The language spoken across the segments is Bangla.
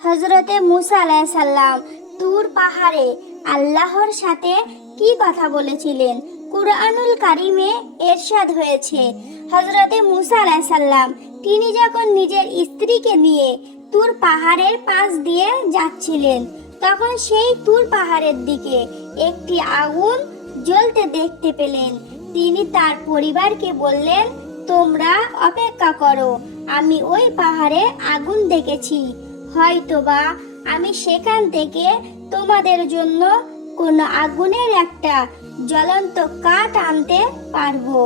হযরতে মুসা আলাইহিস সালাম তুর পাহাড়ে আল্লাহর সাথে কি কথা বলেছিলেন? কুরআনুল কারিমে এরশাদ হয়েছে, হযরতে মুসা আলাইহিস সালাম তিনি যখন নিজের স্ত্রীকে নিয়ে তুর পাহাড়ের পাশ দিয়ে যাচ্ছিলেন, তখন সেই তুর পাহাড়ের দিকে একটি আগুন জ্বলতে দেখতে পেলেন। তিনি তার পরিবারকে বললেন, তোমরা অপেক্ষা করো, আমি ওই পাহাড়ে আগুন দেখেছি, হয়তোবা আমি সেখান থেকে তোমাদের জন্য কোনো আগুনের একটা জ্বলন্ত কাঠ আনতে পারবো,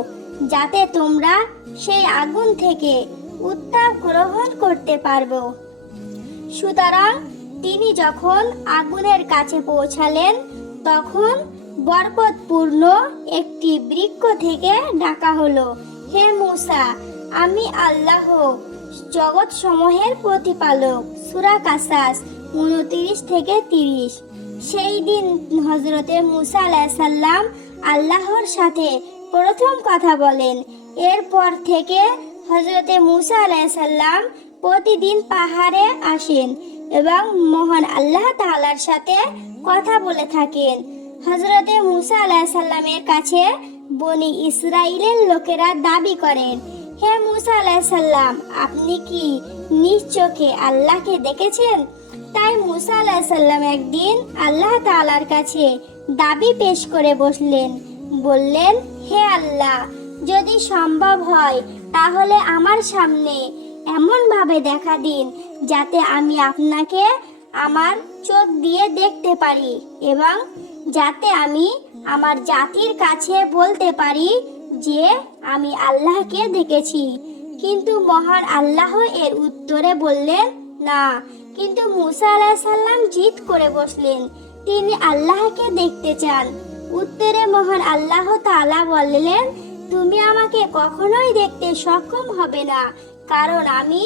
যাতে তোমরা সেই আগুন থেকে উত্তাপ গ্রহণ করতে পারবো। সুতরাং তিনি যখন আগুনের কাছে পৌঁছালেন, তখন বরকতপূর্ণ একটি বৃক্ষ থেকে ডাকা হলো, হে মুসা, আমি আল্লাহ জগৎ সমূহের প্রতিপালক। সূরা কাসাস 29-30। সেই দিন হযরতে মুসা আলাইহিস সালাম আল্লাহর সাথে প্রথম কথা বলেন। এরপর থেকে হযরতে মুসা আলাইহিস সালাম প্রতিদিন পাহাড়ে আসেন এবং মহান আল্লাহ তাআলার সাথে কথা বলে থাকেন। হযরতে মুসা আলাইহিস সালামের কাছে বনি ইসরাইলের লোকেরা দাবি করেন, হে মুসা আলাইহিস সালাম, আপনি কি নিজ চোখে আল্লাহকে দেখেছেন? তাই মুসা আলাইহিস সালাম একদিন আল্লাহ তাআলার কাছে দাবি পেশ করে বসলেন, বললেন, হে আল্লাহ, যদি সম্ভব হয় তাহলে আমার সামনে এমন ভাবে দেখা দিন যাতে আমি আপনাকে আমার চোখ দিয়ে দেখতে পারি এবং যাতে আমি আমার জাতির কাছে বলতে পারি যে আমি আল্লাহকে দেখেছি। কিন্তু মহান আল্লাহ এর উত্তরে বললেন, না। কিন্তু মুসা আলাইহিস সালাম জিদ করে বসলেন, তিনি আল্লাহকে দেখতে চান। উত্তরে মহান আল্লাহ তাআলা বললেন, তুমি আমাকে কখনোই দেখতে সক্ষম হবে না, কারণ আমি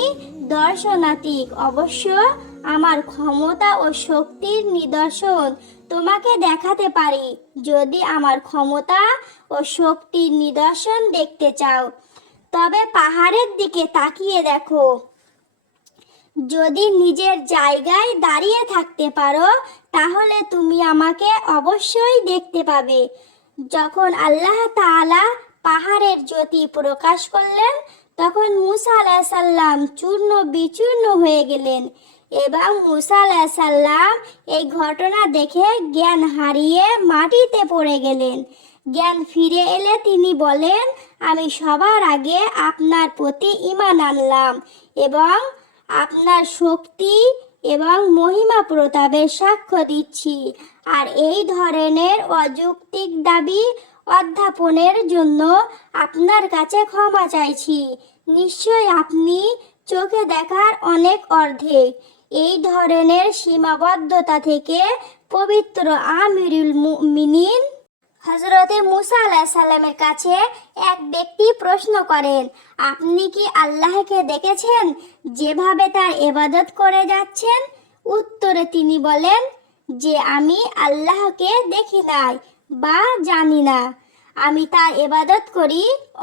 দর্শনাতীত। অবশ্য আমার ক্ষমতা ও শক্তির নিদর্শন তোমাকে দেখাতে পারি। যদি আমার ক্ষমতা ও শক্তির নিদর্শন দেখতে চাও, তবে পাহাড়ের দিকে তাকিয়ে দেখো। যদি নিজের জায়গায় দাঁড়িয়ে থাকতে পারো, তাহলে তুমি আমাকে অবশ্যই দেখতে পাবে। যখন আল্লাহ তাআলা পাহাড়ের জ্যোতি প্রকাশ করলেন, তখন মুসা আলাইহিস সালাম চূর্ণ বিচূর্ণ হয়ে গেলেন এবং মুসা আলাইহিস সালাম এই ঘটনা দেখে জ্ঞান হারিয়ে মাটিতে পড়ে গেলেন। জ্ঞান ফিরে এলে তিনি বলেন, আমি সবার আগে আপনার প্রতি ঈমান আনলাম এবং আপনার শক্তি এবং মহিমা প্রতাপের সাক্ষ্য দিচ্ছি, আর এই ধরনের অযৌক্তিক দাবি উত্থাপনের জন্য আপনার কাছে ক্ষমা চাইছি। নিশ্চয় আপনি চোখে দেখার অনেক অর্ধেক। এই ধরনের সীমাবদ্ধতা থেকে পবিত্র আমিরুল মুমিনিন হযরতে মুসা আলাইহিস সালামের কাছে এক ব্যক্তি প্রশ্ন করেন, আপনি কি আল্লাহকে দেখেছেন যেভাবে তার ইবাদত করে যাচ্ছেন? উত্তরে তিনি বলেন যে আমি আল্লাহকে দেখি নাই বা জানি না, আমি তার ইবাদত করি।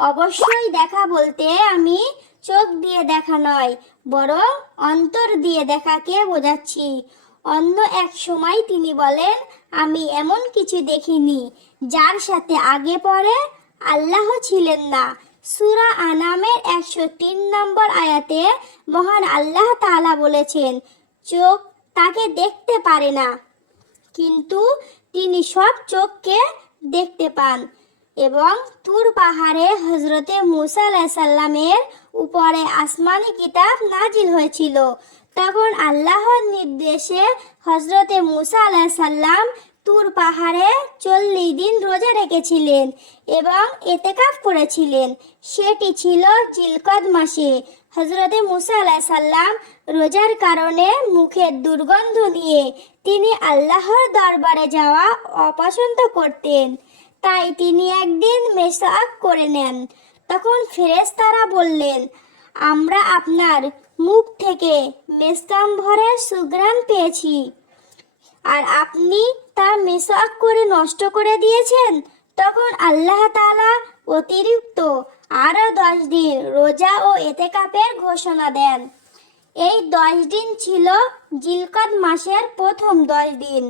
অবশ্যই দেখা বলতে আমি চোখ দিয়ে দেখা নয়, বরং অন্তর দিয়ে দেখাকে বোঝাচ্ছি। অন্য এক সময় তিনি বলেন, আমি এমন কিছু দেখিনি যার সাথে আগে পরে আল্লাহ ছিলেন না। সূরা আনামের 103 নম্বর আয়াতে মহান আল্লাহ তাআলা বলেছেন, চোখ তাকে দেখতে পারে না, কিন্তু তিনি সব চোখকে দেখতে পান। এবং তুর পাহাড়ে হযরতে মুসা আলাইহিস সালামের উপরে আসমানি কিতাব নাজিল হয়েছিল। তখন আল্লাহর নির্দেশে হযরতে মুসা আলাইহিস সালাম তুর পাহাড়ে 40 দিন রোজা রেখেছিলেন এবং ইতিকাফ করেছিলেন। সেটি ছিল জিলকদ মাসে। হযরতে মুসা আলাইহিস সালাম রোজার কারণে মুখের দুর্গন্ধ নিয়ে তিনি আল্লাহর দরবারে যাওয়া অপছন্দ করতেন। তাই তিনি একদিন মেসওয়াক করে নেন। তখন ফেরেশতারা বললেন, আমরা আপনার মুখ থেকে মেসকাম্ভরের সুঘ্রাণ পেয়েছি, আর আপনি তা মেসওয়াক করে নষ্ট করে দিয়েছেন। তখন আল্লাহ তাআলা অতিরিক্ত আরো 10 দিন রোজা ও ইতিকাফের ঘোষণা দেন। এই 10 দিন ছিল জিলকদ মাসের প্রথম 10 দিন।